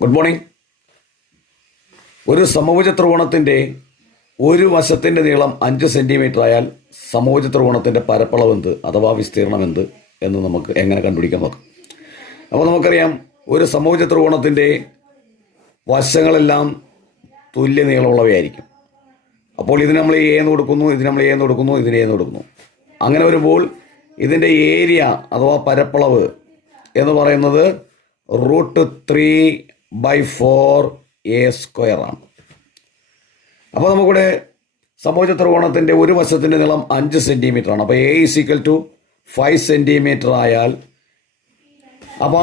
Good morning. ഒരു സമഭുജ ത്രികോണത്തിൻ്റെ ഒരു വശത്തിൻ്റെ നീളം 5 സെൻറ്റിമീറ്റർ ആയാൽ സമഭുജ ത്രികോണത്തിൻ്റെ പരപ്പളവ് എന്ത് അഥവാ വിസ്തീർണം എന്ത് എന്ന് നമുക്ക് എങ്ങനെ കണ്ടുപിടിക്കാൻ നോക്കാം. അപ്പോൾ നമുക്കറിയാം, ഒരു സമഭുജ ത്രികോണത്തിൻ്റെ വശങ്ങളെല്ലാം തുല്യ നീളമുള്ളവയായിരിക്കും. അപ്പോൾ ഇതിന് നമ്മൾ എ എന്ന് കൊടുക്കുന്നു, ഇതിന് നമ്മൾ എ എന്ന് കൊടുക്കുന്നു, ഇതിന് എ എന്ന് കൊടുക്കുന്നു. അങ്ങനെ വരുമ്പോൾ ഇതിൻ്റെ ഏരിയ അഥവാ പരപ്പളവ് എന്ന് പറയുന്നത് √3/4 ആണ്. അപ്പോൾ നമുക്കിവിടെ സമഭുജ ത്രികോണത്തിൻ്റെ ഒരു വശത്തിൻ്റെ നീളം 5 സെൻറ്റിമീറ്റർ ആണ്. അപ്പോൾ എ = 5 സെൻറ്റിമീറ്റർ ആയാൽ അപ്പോൾ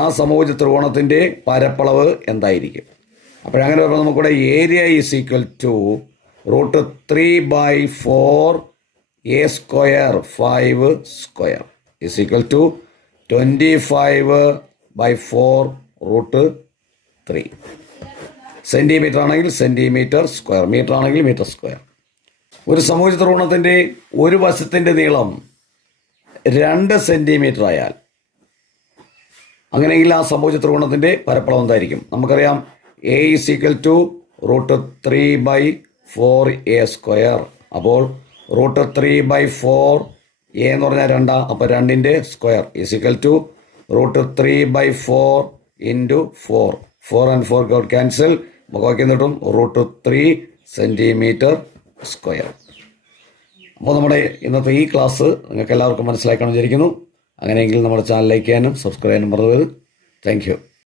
ആ സമഭുജ ത്രികോണത്തിൻ്റെ പരപ്പളവ് എന്തായിരിക്കും? അപ്പോഴങ്ങനെ പറയുമ്പോൾ നമുക്കിവിടെ ഏരിയ = √3/4 A² 5² = 25/4 സെൻറ്റിമീറ്റർ ആണെങ്കിൽ സെൻറ്റിമീറ്റർ സ്ക്വയർ, മീറ്റർ ആണെങ്കിൽ മീറ്റർ സ്ക്വയർ. ഒരു സമഭുജ ത്രികോണത്തിൻ്റെ ഒരു വശത്തിൻ്റെ നീളം 2 സെൻറ്റിമീറ്റർ ആയാൽ അങ്ങനെയെങ്കിൽ ആ സമഭുജ ത്രികോണത്തിൻ്റെ പരപ്പളവ് എന്തായിരിക്കും? നമുക്കറിയാം, A = √3/4 A². അപ്പോൾ √3/4 A എന്ന് പറഞ്ഞാൽ 2, അപ്പോൾ 2ൻ്റെ സ്ക്വയർ = √3/4 × 4. 4 and 4 ക്യാൻസൽ, നമുക്ക് കിട്ടും √3 സെൻറ്റിമീറ്റർ സ്ക്വയർ. അപ്പോൾ നമ്മുടെ ഇന്നത്തെ ഈ ക്ലാസ് നിങ്ങൾക്ക് എല്ലാവർക്കും മനസ്സിലാക്കണം വിചാരിക്കുന്നു. അങ്ങനെയെങ്കിൽ നമ്മുടെ ചാനൽ ലൈക്ക് ചെയ്യാനും സബ്സ്ക്രൈബ് ചെയ്യാനും മറന്നു. Thank you.